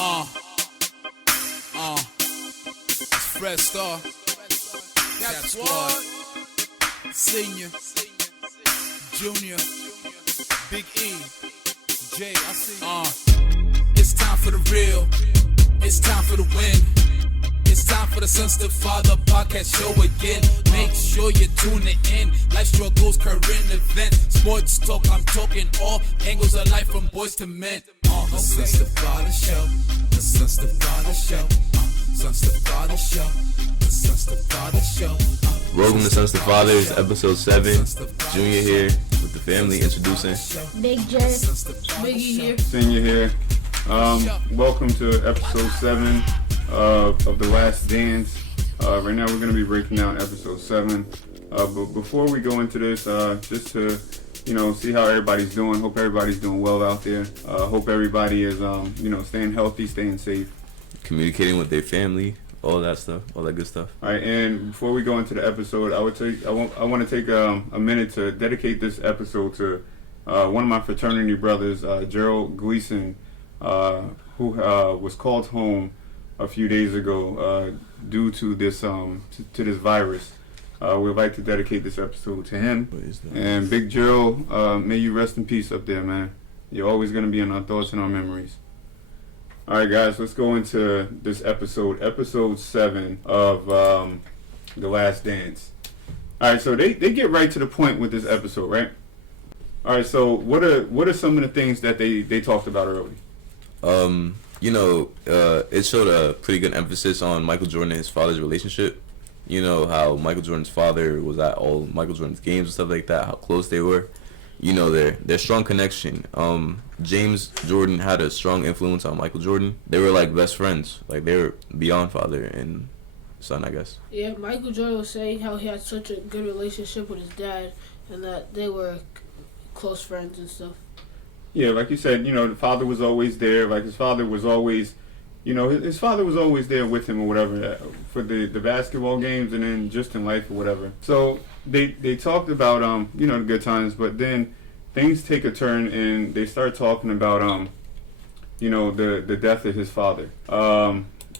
It's Fred Star, Cap Squad, Senior, Junior, Big E, J, I see. It's time for the real, it's time for the win. It's time for the Sons to Father podcast show again. Make sure you tune it in. Life struggles, current events, sports talk. I'm talking all angles of life from boys to men. The Sons to Father show. The Sons to Father show. Sons to Father show. The Sons to Father show. Welcome to Sons to Fathers, episode 7. Junior here with the family introducing. Big J, Biggie here. Senior here. Welcome to episode 7 of The Last Dance. Right now we're going to be breaking down episode 7. But before we go into this, just to, see how everybody's doing. Hope everybody's doing well out there. Hope everybody is, staying healthy, staying safe. Communicating with their family, all that stuff, all that good stuff. All right, and before we go into the episode, I want to take a minute to dedicate this episode to one of my fraternity brothers, Gerald Gleason, who was called home a few days ago due to this to this virus. We'd like to dedicate this episode to him. And Big Gerald, may you rest in peace up there, man. You're always going to be in our thoughts and our memories. All right, guys, let's go into this episode 7 of The Last Dance. All right, so they get right to the point with this episode, right? All right, so what are some of the things that they talked about early? It showed a pretty good emphasis on Michael Jordan and his father's relationship. You know, how Michael Jordan's father was at all Michael Jordan's games and stuff like that, how close they were. You know, their strong connection. James Jordan had a strong influence on Michael Jordan. They were like best friends. Like, they were beyond father and son, I guess. Yeah, Michael Jordan was saying how he had such a good relationship with his dad and that they were close friends and stuff. Yeah, like you said, the father was always there. Like, his father was always, his father was always there with him or whatever for the basketball games and then just in life or whatever. So they talked about, the good times, but then things take a turn and they start talking about, the death of his father.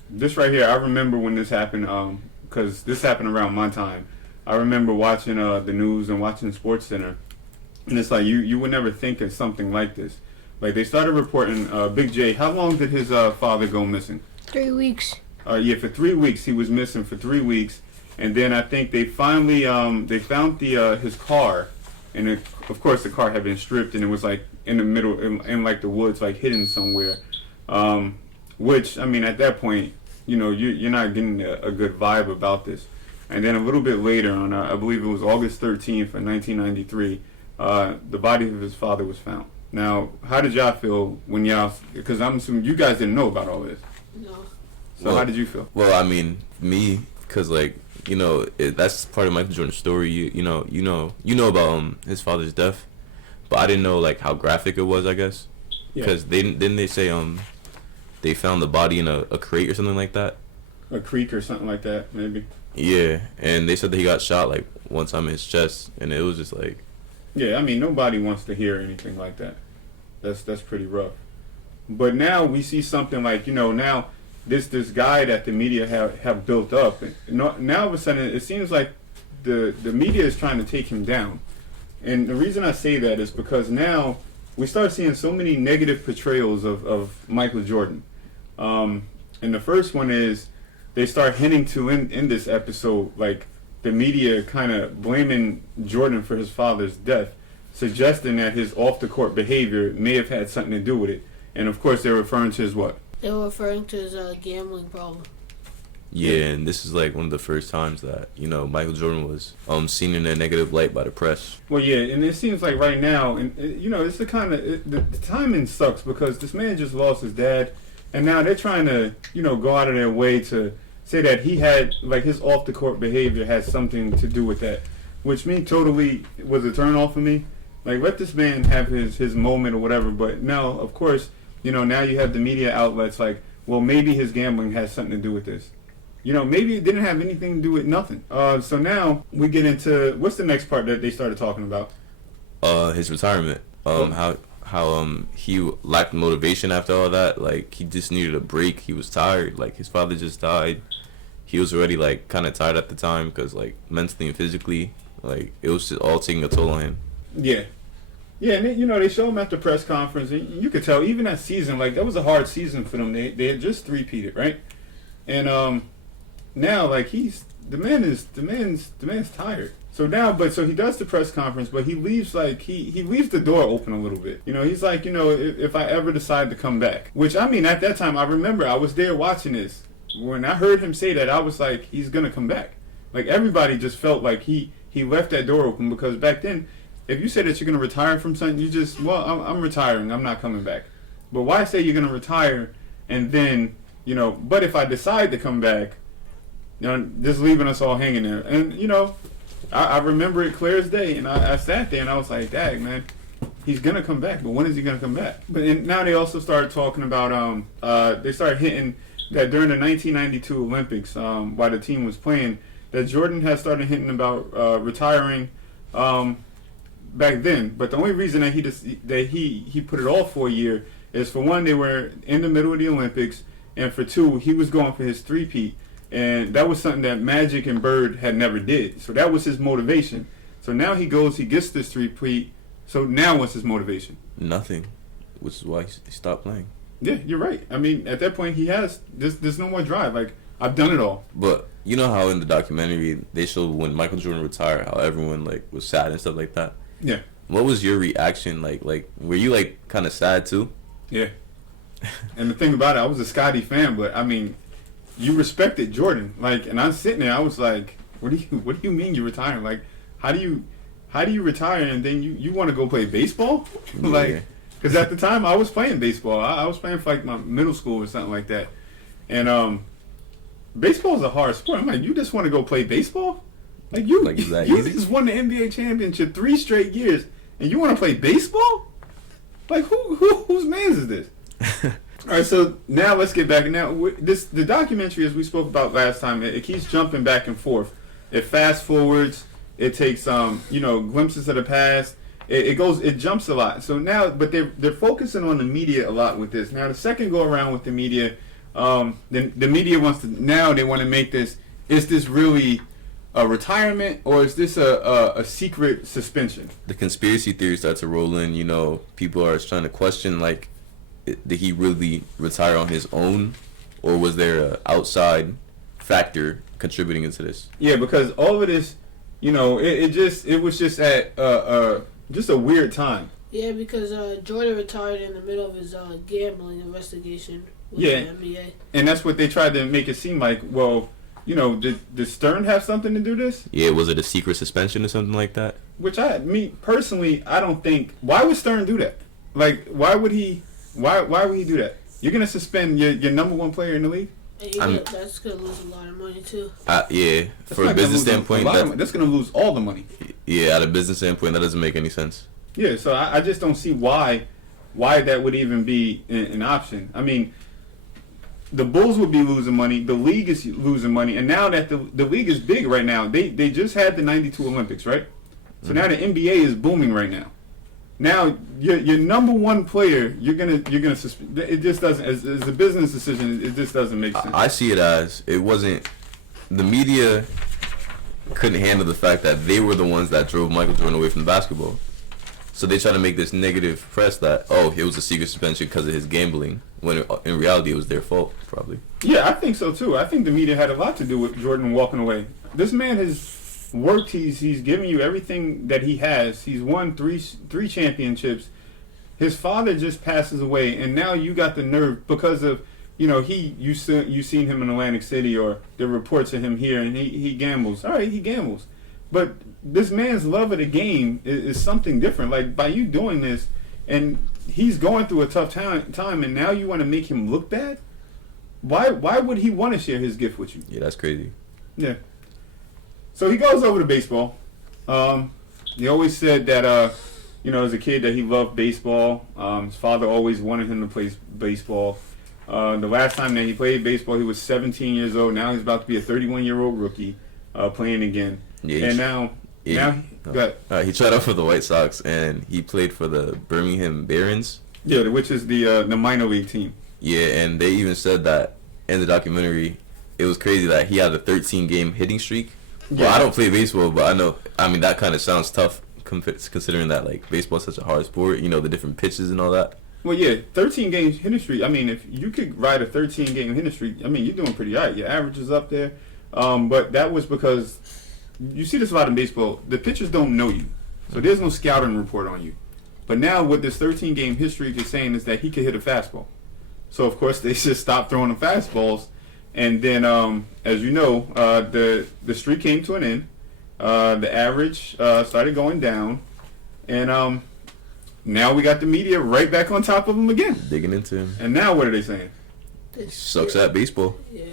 This right here, I remember when this happened, because this happened around my time. I remember watching the news and watching SportsCenter. And it's like, you would never think of something like this. Like, they started reporting, Big J, how long did his father go missing? 3 weeks. Yeah, for 3 weeks. He was missing for 3 weeks. And then I think they finally, they found his car. And of course the car had been stripped and it was like in the middle, in like the woods, like hidden somewhere. Which, I mean, at that point, you're not getting a good vibe about this. And then a little bit later on, I believe it was August 13th of 1993, the body of his father was found. Now, how did y'all feel when because I'm assuming you guys didn't know about all this. No. So how did you feel? Well, I mean, me, because, like, that's part of Michael Jordan's story. You know about his father's death, but I didn't know, like, how graphic it was, I guess. Because didn't they say they found the body in a crate or something like that? A creek or something like that, maybe. Yeah, and they said that he got shot, like, one time in his chest, and it was just like... Yeah, I mean, nobody wants to hear anything like that. That's pretty rough. But now we see something like, now this guy that the media have built up. Now all of a sudden it seems like the media is trying to take him down. And the reason I say that is because now we start seeing so many negative portrayals of Michael Jordan. And the first one is they start hinting to in this episode, like, the media kind of blaming Jordan for his father's death, suggesting that his off-the-court behavior may have had something to do with it. And, of course, they're referring to his what? They were referring to his gambling problem. Yeah, and this is, like, one of the first times that, Michael Jordan was seen in a negative light by the press. Well, yeah, and it seems like right now, and it's the kind of, the timing sucks because this man just lost his dad, and now they're trying to, go out of their way to say that he had, like, his off-the-court behavior has something to do with that, which me totally was a turn off for me. Like, let this man have his moment or whatever, but now, of course, now you have the media outlets like, well, maybe his gambling has something to do with this. Maybe it didn't have anything to do with nothing. So now we get into, what's the next part that they started talking about? His retirement. How he lacked motivation after all that. Like he just needed a break. He was tired. Like his father just died. He was already like kind of tired at the time because like mentally and physically, like it was just all taking a toll on him. Yeah. Yeah, and they show him at the press conference, and you could tell even that season, like that was a hard season for them. They had just three-peated, right? And now like the man's tired. So now, so he does the press conference, but he leaves like he leaves the door open a little bit. He's like, if I ever decide to come back, which I mean at that time I remember I was there watching this. When I heard him say that, I was like, he's gonna come back. Like everybody just felt like he left that door open because back then, if you say that you're going to retire from something, you just, I'm retiring. I'm not coming back. But why say you're going to retire and then, but if I decide to come back, just leaving us all hanging there. And, I remember it clear as day. And I sat there and I was like, dang, man, he's going to come back. But when is he going to come back? But now they also started talking about, they started hitting that during the 1992 Olympics, while the team was playing, that Jordan had started hinting about retiring back then. But the only reason that he put it off for a year is, for one, they were in the middle of the Olympics, and for two, he was going for his three-peat, and that was something that Magic and Bird had never did. So that was his motivation. So now he gets this three-peat. So now what's his motivation? Nothing, which is why he stopped playing. Yeah, you're right. I mean, at that point, there's no more drive. Like, I've done it all. But you know how in the documentary they showed when Michael Jordan retired, how everyone like was sad and stuff like that. Yeah. What was your reaction like? Like, were you like kind of sad too? Yeah. And the thing about it, I was a Scottie fan, but I mean, you respected Jordan. Like, and I'm sitting there, I was like, what do you mean you're retiring? Like, how do you retire and then you want to go play baseball? Like, because at the time I was playing baseball. I was playing for like my middle school or something like that. And baseball is a hard sport. I'm like, you just want to go play baseball? Like you just won the NBA championship 3 straight years, and you want to play baseball? Like whose man's is this? All right, so now let's get back. Now the documentary, as we spoke about last time, it keeps jumping back and forth. It fast forwards. It takes glimpses of the past. It jumps a lot. So now, but they're focusing on the media a lot with this. Now the second go around with the media, the media they want to make this. Is this really a retirement, or is this a secret suspension? The conspiracy theories start to roll in. People are trying to question, like, did he really retire on his own, or was there an outside factor contributing into this? Yeah, because all of this, it was just at just a weird time. Yeah, because Jordan retired in the middle of his gambling investigation with the NBA. And that's what they tried to make it seem like. Well, did Stern have something to do this? Yeah, was it a secret suspension or something like that? Which me personally, I don't think. Why would Stern do that? Like, why would he do that? You're gonna suspend your number one player in the league? That's gonna lose a lot of money too. Yeah, for a business standpoint, that's gonna lose all the money. Yeah, at a business standpoint, that doesn't make any sense. Yeah, so I just don't see why that would even be an option. I mean, the Bulls would be losing money. The league is losing money, and now that the league is big right now, they just had the '92 Olympics, right? So now the NBA is booming right now. Now your number one player, you're gonna suspend. It just doesn't. As a business decision, it just doesn't make sense. I see it as it wasn't. The media couldn't handle the fact that they were the ones that drove Michael Jordan away from basketball. So they try to make this negative press that, it was a secret suspension because of his gambling, when in reality it was their fault, probably. Yeah, I think so too. I think the media had a lot to do with Jordan walking away. This man has worked. He's given you everything that he has. He's won three championships. His father just passes away, and now you got the nerve because of you seen him in Atlantic City, or the reports of him here, and he gambles. All right, he gambles. But this man's love of the game is something different. Like, by you doing this, and he's going through a tough time, and now you want to make him look bad? Why would he want to share his gift with you? Yeah, that's crazy. Yeah. So he goes over to baseball. He always said that, as a kid that he loved baseball. His father always wanted him to play baseball. The last time that he played baseball, he was 17 years old. Now he's about to be a 31-year-old rookie playing again. Yeah, and now But He tried out for the White Sox, and he played for the Birmingham Barons. yeah, which is the minor league team. Yeah, and they even said that in the documentary, it was crazy that he had a 13-game hitting streak. Well, Yeah. I don't play baseball, but I know. I mean, that kind of sounds tough, considering that like baseball is such a hard sport. You know, the different pitches and all that. Well, yeah, 13 games hitting streak. I mean, if you could ride a 13-game hitting streak, I mean, you're doing pretty all right. Your average is up there. But that was because you see this a lot in baseball. The pitchers don't know you, so there's no scouting report on you. But now what this 13-game hit streak is saying is that he could hit a fastball. So of course they just stopped throwing the fastballs, and then as you know, the streak came to an end. The average started going down, and now we got the media right back on top of him again. Digging into him. And now what are they saying? Sucks at baseball. Yeah.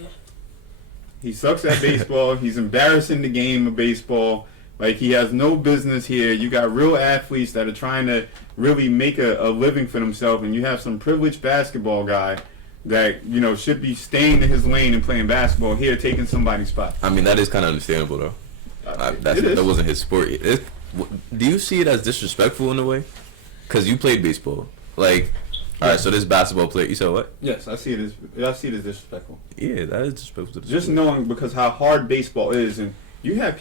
He sucks at baseball. He's embarrassing the game of baseball. Like, he has no business here. You got real athletes that are trying to really make a living for themselves, and you have some privileged basketball guy that, you know, should be staying in his lane and playing basketball here, taking somebody's spot. I mean, that is kind of understandable, though. It is. That wasn't his sport. Do you see it as disrespectful in a way? Because you played baseball. Like, all right, so this basketball player, you said what? Yes, I see it as disrespectful. Yeah, that is disrespectful to the Just sport. knowing because how hard baseball is, and you have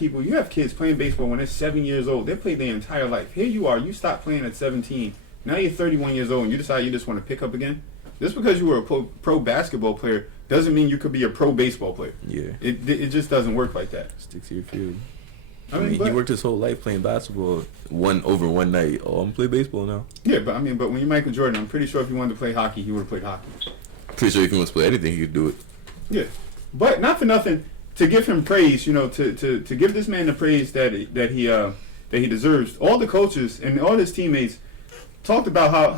kids playing baseball when they're 7 years old. They play their entire life. Here you are, you stopped playing at 17. Now you're 31 years old, and you decide you just want to pick up again. Just because you were a pro basketball player doesn't mean you could be a pro baseball player. Yeah. It just doesn't work like that. Stick to your field. I I mean, mean, but, he worked his whole life playing basketball. Over one night. Oh, I'm gonna play baseball now. yeah, but when you're Michael Jordan, I'm pretty sure if he wanted to play hockey, he would have played hockey. Pretty sure if he wants to play anything, he could do it. Yeah, but not for nothing. To give him praise, you know, to give this man the praise that he deserves. All the coaches and all his teammates talked about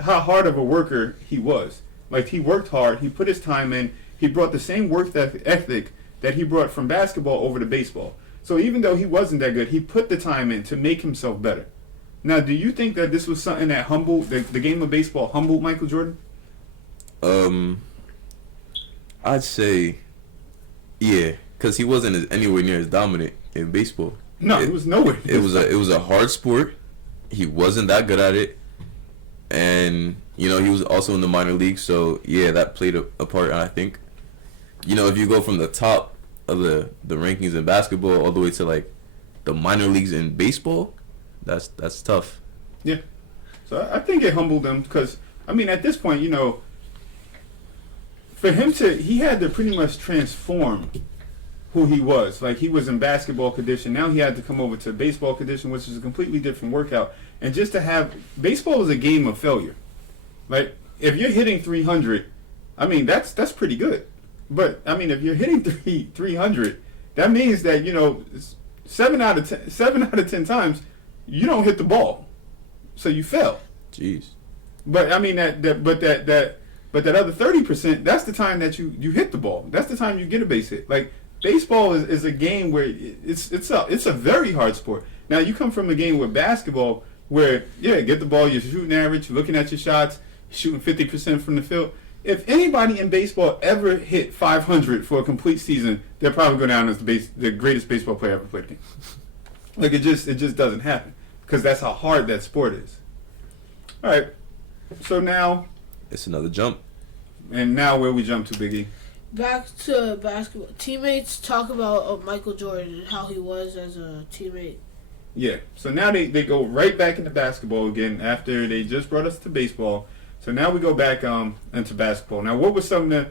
how hard of a worker he was. Like, he worked hard. He put his time in. He brought the same work ethic that he brought from basketball over to baseball. So even though he wasn't that good, he put the time in to make himself better. Now, do you think that this was something that humbled the game of baseball, humbled Michael Jordan? I'd say, yeah, because he wasn't anywhere near as dominant in baseball. No, he was nowhere. It was a hard sport. He wasn't that good at it, and you know he was also in the minor league. So yeah, that played a part. I think, you know, if you go from the top of the rankings in basketball all the way to like the minor leagues in baseball, that's tough. Yeah. So I think it humbled him because, I mean, at this point, you know, for him he had to pretty much transform who he was. Like, he was in basketball condition. Now he had to come over to baseball condition, which is a completely different workout. And just to have, baseball is a game of failure. Like, if you're hitting 300, I mean, that's pretty good. But, I mean, if you're hitting 300, that means that, you know, 7 out of 10 times, you don't hit the ball. So you fail. Jeez. But, I mean, that other 30%, that's the time that you hit the ball. That's the time you get a base hit. Like, baseball is a game where it's a very hard sport. Now, you come from a game with basketball where, yeah, get the ball, you're shooting average, you're looking at your shots, shooting 50% from the field. If anybody in baseball ever hit 500 for a complete season, they'll probably go down as the greatest baseball player ever played the game. Like, it just doesn't happen because that's how hard that sport is. All right, so now It's another jump. and now where we jump to, Big E? Back to basketball. Teammates talk about Michael Jordan and how he was as a teammate. Yeah, so now they go right back into basketball again after they just brought us to baseball. So now we go back into basketball. Now, what was some of the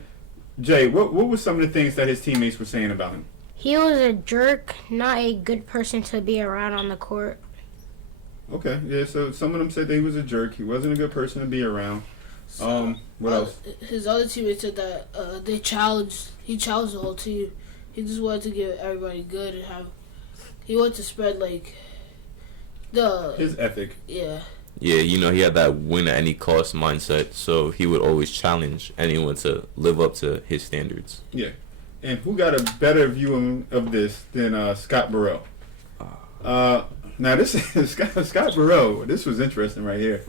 Jay? What were some of the things that his teammates were saying about him? He was a jerk, not a good person to be around on the court. Okay, yeah. So some of them said that he was a jerk. He wasn't a good person to be around. What else? His other teammates said that he challenged the whole team. He just wanted to get everybody good and he wanted to spread like His ethic. yeah. Yeah, you know, he had that win at any cost mindset, so he would always challenge anyone to live up to his standards. Yeah. And who got a better view of this than Scott Burrell? Now, this is Scott Burrell. This was interesting right here.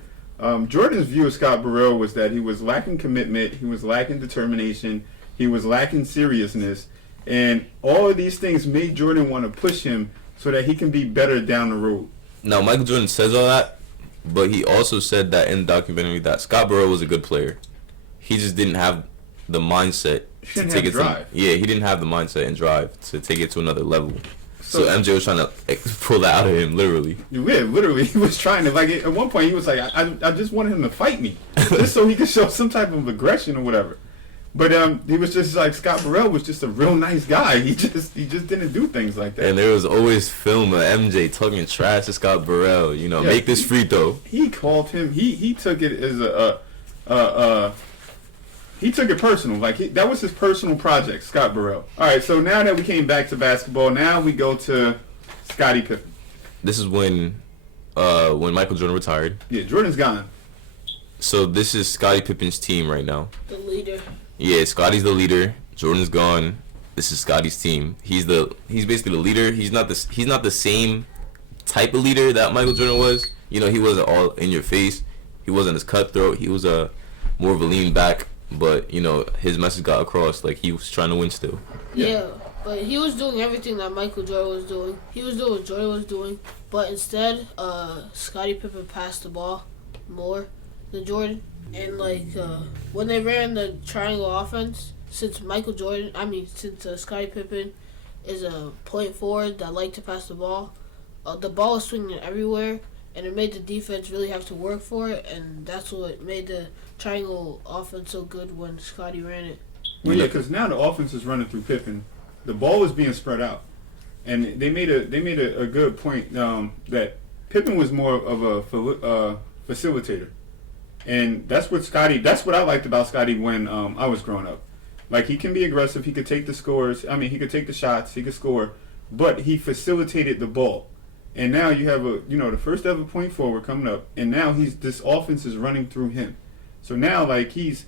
Jordan's view of Scott Burrell was that he was lacking commitment, he was lacking determination, he was lacking seriousness, and all of these things made Jordan want to push him so that he can be better down the road. Now, Michael Jordan says all that, but he also said that in the documentary that Scott Burrell was a good player. He just didn't have the mindset He to didn't take have it drive. he didn't have the mindset and drive to take it to another level. So MJ was trying to pull that out of him, literally. Yeah, literally, he was trying to, like, at one point he was like, I just wanted him to fight me, just so he could show some type of aggression or whatever. But he was just like, Scott Burrell was just a real nice guy. He just didn't do things like that. And there was always film of MJ talking trash to Scott Burrell. You know, Yeah, make this free throw. He called him. He took it as he took it personal. Like that was his personal project, Scott Burrell. All right, so now that we came back to basketball, now we go to Scottie Pippen. This is when Michael Jordan retired. Yeah, Jordan's gone. So this is Scottie Pippen's team right now. The leader. Yeah, Scottie's the leader. Jordan's gone. This is Scottie's team. He's basically the leader. He's not the same type of leader that Michael Jordan was. You know, he wasn't all in your face. He wasn't as cutthroat. He was more of a lean back. But you know, his message got across. Like he was trying to win still. Yeah, but he was doing everything that Michael Jordan was doing. He was doing what Jordan was doing, but instead, Scottie Pippen passed the ball more than Jordan. And like when they ran the triangle offense, since Scottie Pippen is a point forward that liked to pass the ball was swinging everywhere, and it made the defense really have to work for it, and that's what made the triangle offense so good when Scottie ran it. Well, yeah, because now the offense is running through Pippen. The ball is being spread out, and they made a good point that Pippen was more of a facilitator, and that's what I liked about Scottie when I was growing up. Like he can be aggressive, he could take the scores. I mean, he could take the shots, he could score, but he facilitated the ball. And now you have the first ever point forward coming up, and now this offense is running through him. So now like he's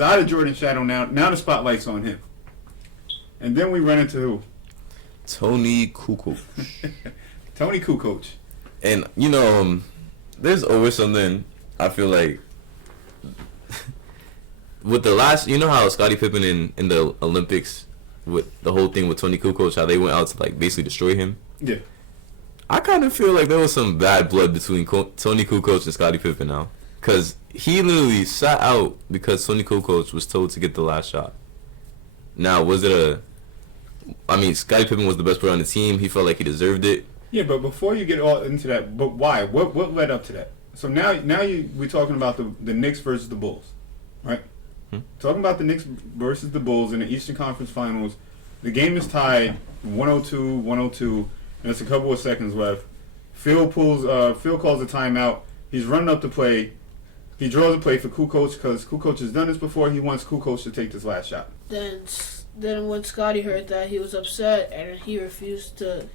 out of Jordan's shadow now. Now the spotlight's on him. And then we run into who? Tony Kukoc. Tony Kukoc. And you know, there's always something I feel like with the last. You know how Scottie Pippen in the Olympics with the whole thing with Tony Kukoc, how they went out to like basically destroy him. Yeah. I kind of feel like there was some bad blood between Tony Kukoc and Scottie Pippen now. Because he literally sat out because Tony Kukoc was told to get the last shot. Now, Scottie Pippen was the best player on the team. He felt like he deserved it. Yeah, but before you get all into that, but why? What led up to that? So now we're talking about the Knicks versus the Bulls, right? Talking about the Knicks versus the Bulls in the Eastern Conference Finals. The game is tied 102-102, and there's a couple of seconds left. Phil calls a timeout. He's running up the play. He draws a play for Kukoc because Kukoc has done this before. He wants Kukoc to take this last shot. Then when Scottie heard that, he was upset and he refused to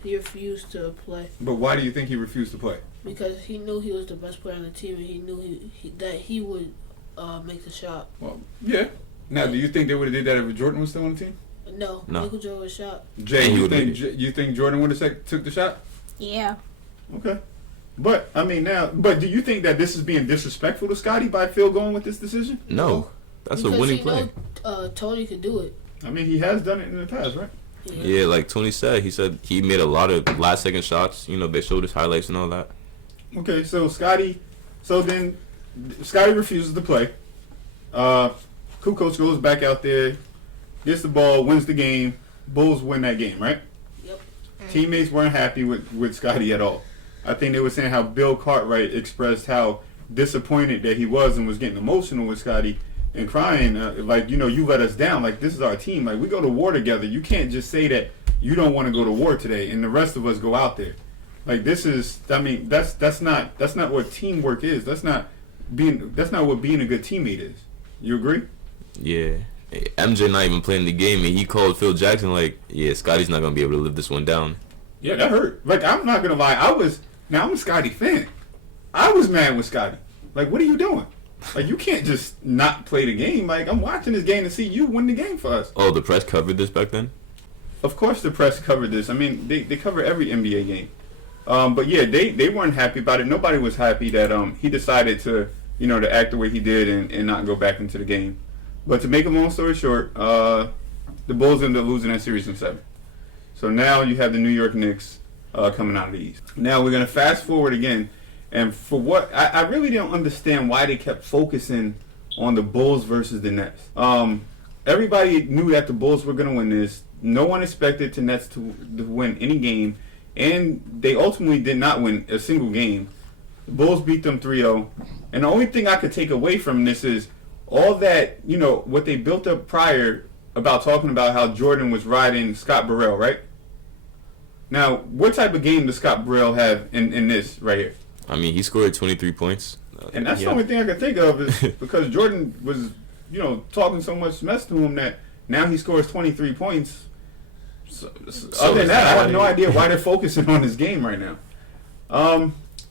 play. But why do you think he refused to play? Because he knew he was the best player on the team, and he knew that he would make the shot. Well, yeah. Now, do you think they would have did that if Jordan was still on the team? No. Michael Jordan was shot. Jay, you think Jordan would have took the shot? Yeah. Okay. But do you think that this is being disrespectful to Scottie by Phil going with this decision? No. That's a winning play. Tony could do it. I mean, he has done it in the past, right? Yeah, like Tony said, he made a lot of last second shots. You know, they showed his highlights and all that. Okay, so Scottie refuses to play. Kukoc goes back out there, gets the ball, wins the game. Bulls win that game, right? Yep. Teammates weren't happy with Scottie at all. I think they were saying how Bill Cartwright expressed how disappointed that he was and was getting emotional with Scottie and crying, you let us down. Like, this is our team. Like, we go to war together. You can't just say that you don't want to go to war today and the rest of us go out there. Like, that's not what teamwork is. That's not what being a good teammate is. You agree? Yeah. MJ not even playing the game, and he called Phil Jackson like, yeah, Scottie's not going to be able to live this one down. Yeah, that hurt. Like, I'm not going to lie. I'm a Scottie fan. I was mad with Scottie. Like, what are you doing? Like, you can't just not play the game. Like, I'm watching this game to see you win the game for us. Oh, the press covered this back then? Of course the press covered this. I mean, they cover every NBA game. But yeah, they weren't happy about it. Nobody was happy that he decided to act the way he did and not go back into the game. But to make a long story short, the Bulls ended up losing that series in 7. So now you have the New York Knicks coming out of the East. Now we're gonna fast forward again, and for what I really don't understand why they kept focusing on the Bulls versus the Nets. Everybody knew that the Bulls were gonna win this. No one expected the Nets to win any game, and they ultimately did not win a single game. The Bulls beat them 3-0, and the only thing I could take away from this is all that, you know, what they built up prior about talking about how Jordan was riding Scott Burrell, right? Now, what type of game does Scott Burrell have in this right here? I mean, he scored 23 points. And that's the only thing I can think of is because Jordan was, you know, talking so much mess to him that now he scores 23 points. So other than that, I have no idea why they're focusing on this game right now.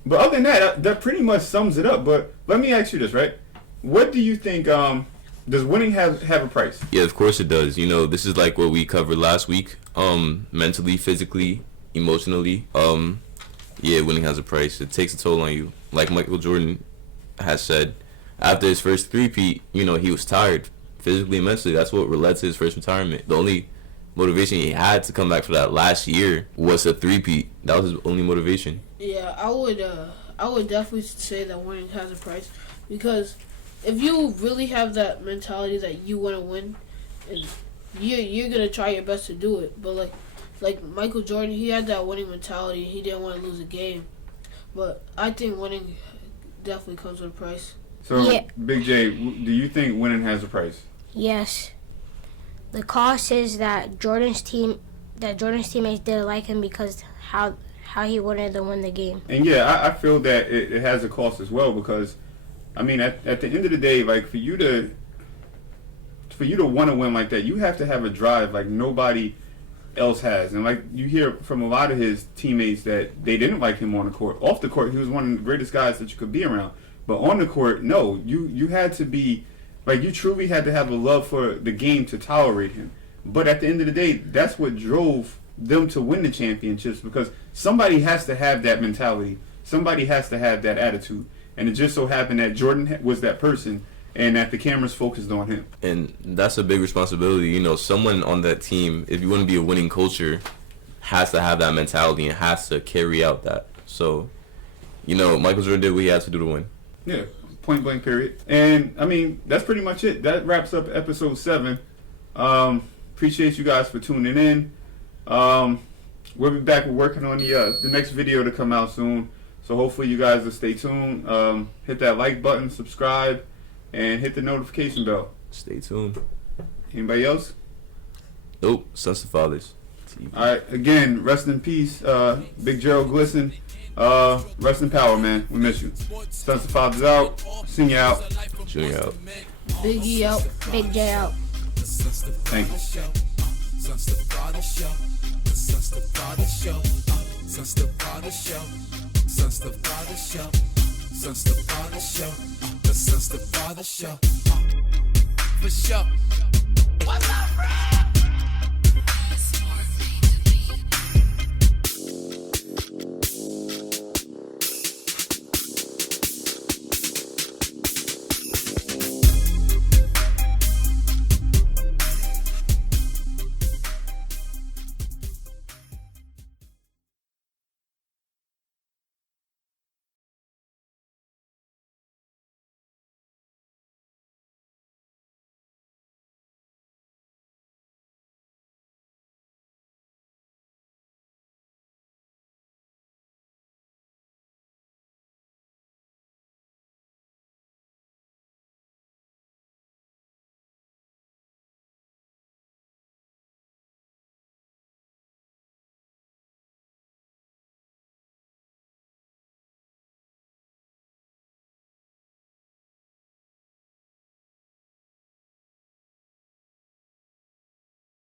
But other than that, that pretty much sums it up. But let me ask you this, right? What do you think, does winning have a price? Yeah, of course it does. You know, this is like what we covered last week. Mentally, physically, emotionally. Yeah, winning has a price. It takes a toll on you. Like Michael Jordan has said, after his first three-peat, you know, he was tired physically and mentally. That's what led to his first retirement. The only motivation he had to come back for that last year was a three-peat. That was his only motivation. Yeah, I would definitely say that winning has a price, because if you really have that mentality that you want to win, and you're gonna try your best to do it. But like Michael Jordan, he had that winning mentality. He didn't want to lose a game. But I think winning definitely comes with a price. So, Yeah. Big J, do you think winning has a price? Yes. The cost is that Jordan's teammates didn't like him because how he wanted to win the game. And yeah, I feel that it has a cost as well, because, I mean, at the end of the day, like, for you to want to win like that, you have to have a drive like nobody else has. And like you hear from a lot of his teammates that they didn't like him on the court. Off the court, he was one of the greatest guys that you could be around. But on the court, no, you had to be, like, you truly had to have a love for the game to tolerate him. But at the end of the day, that's what drove them to win the championships, because somebody has to have that mentality. Somebody has to have that attitude. And it just so happened that Jordan was that person, and that the cameras focused on him. And that's a big responsibility. You know, someone on that team, if you want to be a winning culture, has to have that mentality and has to carry out that. So, you know, Michael Jordan did what he had to do to win. Yeah, point blank period. And, I mean, that's pretty much it. That wraps up episode 7. Appreciate you guys for tuning in. We'll be back. We're working on the next video to come out soon. So hopefully you guys will stay tuned. Hit that like button, subscribe, and hit the notification bell. Stay tuned. Anybody else? Nope. Sons to Fathers. TV. All right. Again, rest in peace, Big Gerald Glisson. Rest in power, man. We miss you. Sons to Fathers out. Sing you out. Junior out. Big E out. Big J out. Thank you. Sons to Father show. Sons to Father show. Sons to Father show. Sons to Father show. Sons to Father show. The Sons to Father show. For sure.